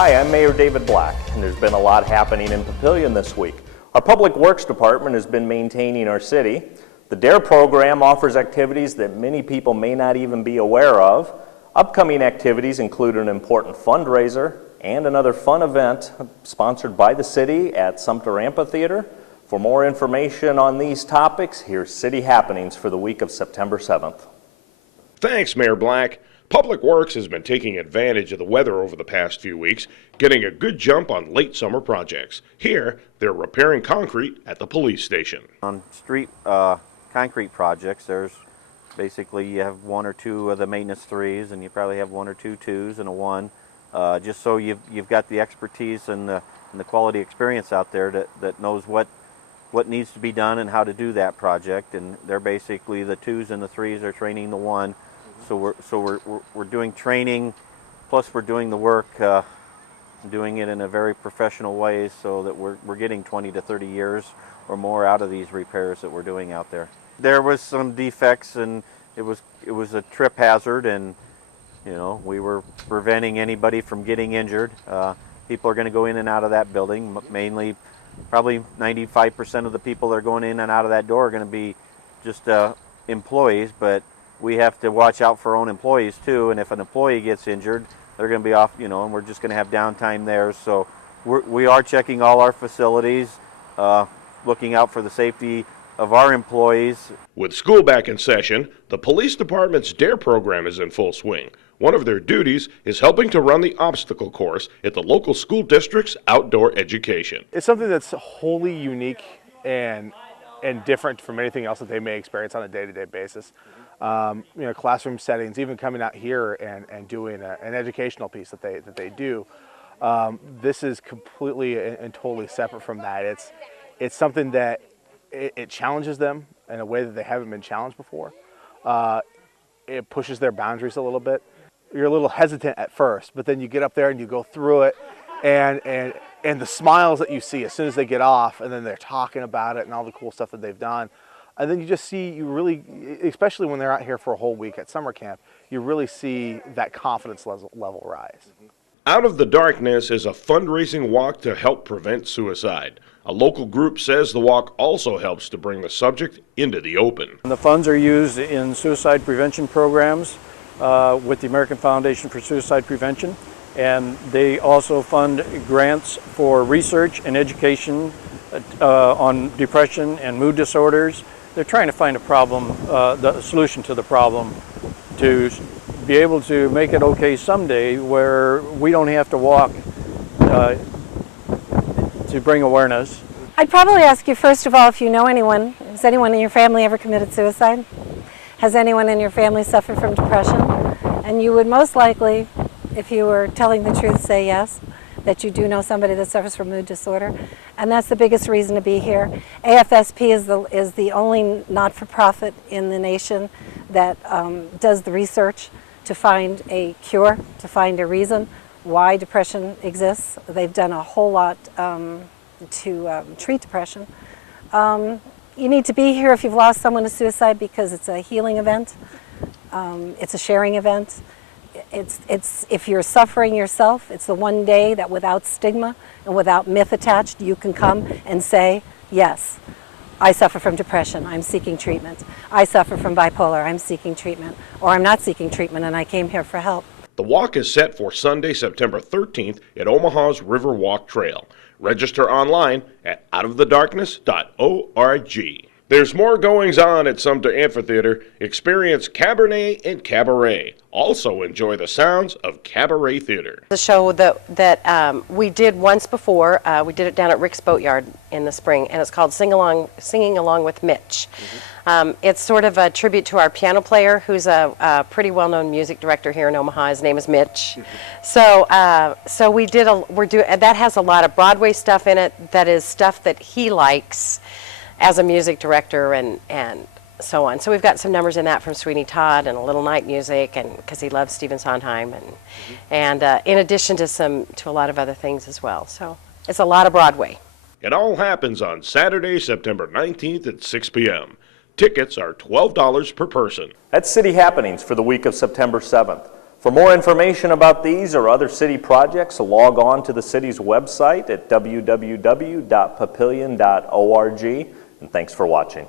Hi, I'm Mayor David Black, and there's been a lot happening in Papillion this week. Our Public Works Department has been maintaining our city. The DARE program offers activities that many people may not even be aware of. Upcoming activities include an important fundraiser and another fun event sponsored by the city at Sumtur Amphitheater. For more information on these topics, here's City Happenings for the week of September 7th. Thanks, Mayor Black. Public Works has been taking advantage of the weather over the past few weeks, getting a good jump on late summer projects. Here, they're repairing concrete at the police station. On street concrete projects, there's basically you have one or two of the maintenance threes, and you probably have one or two twos and a one, just so you've got the expertise and the quality experience out there that knows what needs to be done and how to do that project. And they're basically the twos and the threes are training the one. So we're doing training, plus we're doing the work, doing it in a very professional way, so that we're getting 20 to 30 years or more out of these repairs that we're doing out there. There was some defects, and it was a trip hazard, and we were preventing anybody from getting injured. People are going to go in and out of that building. Mainly, probably 95% of the people that are going in and out of that door are going to be just employees, but we have to watch out for our own employees too, and if an employee gets injured, they're going to be off, and we're just going to have downtime there. So we are checking all our facilities, looking out for the safety of our employees. With school back in session, the police department's DARE program is in full swing. One of their duties is helping to run the obstacle course at the local school district's outdoor education. It's something that's wholly unique and different from anything else that they may experience on a day-to-day basis. Classroom settings, even coming out here and doing an educational piece that they do. This is completely and totally separate from that. It's something that it challenges them in a way that they haven't been challenged before. It pushes their boundaries a little bit. You're a little hesitant at first, but then you get up there and you go through it, and the smiles that you see as soon as they get off, and then they're talking about it and all the cool stuff that they've done. And then you just see, you really, especially when they're out here for a whole week at summer camp, you really see that confidence level rise. Out of the Darkness is a fundraising walk to help prevent suicide. A local group says the walk also helps to bring the subject into the open. The funds are used in suicide prevention programs with the American Foundation for Suicide Prevention, and they also fund grants for research and education on depression and mood disorders. They're trying to find a problem, the solution to the problem, to be able to make it okay someday where we don't have to walk to bring awareness. I'd probably ask you first of all if you know anyone. Has anyone in your family ever committed suicide? Has anyone in your family suffered from depression? And you would most likely, if you were telling the truth, say yes, that you do know somebody that suffers from mood disorder. And that's the biggest reason to be here. AFSP is the only not-for-profit in the nation that does the research to find a cure, to find a reason why depression exists. They've done a whole lot to treat depression. You need to be here if you've lost someone to suicide, because it's a healing event. It's a sharing event. It's if you're suffering yourself, it's the one day that without stigma and without myth attached, you can come and say, yes, I suffer from depression, I'm seeking treatment. I suffer from bipolar, I'm seeking treatment. Or I'm not seeking treatment and I came here for help. The walk is set for Sunday, September 13th at Omaha's Riverwalk Trail. Register online at outofthedarkness.org. There's more goings-on at Sumtur Amphitheater. Experience Cabernet and Cabaret. Also enjoy the sounds of Cabaret Theater. The show that we did once before, we did it down at Rick's Boatyard in the spring, and it's called Singing Along with Mitch. It's sort of a tribute to our piano player, who's a pretty well-known music director here in Omaha. His name is Mitch. So that has a lot of Broadway stuff in it. That is stuff that he likes as a music director and so on. So we've got some numbers in that from Sweeney Todd and a little night music, and because he loves Stephen Sondheim, and in addition to a lot of other things as well. So it's a lot of Broadway. It all happens on Saturday, September 19th at 6 p.m. Tickets are $12 per person. That's City Happenings for the week of September 7th. For more information about these or other city projects, log on to the city's website at www.papillion.org. And thanks for watching.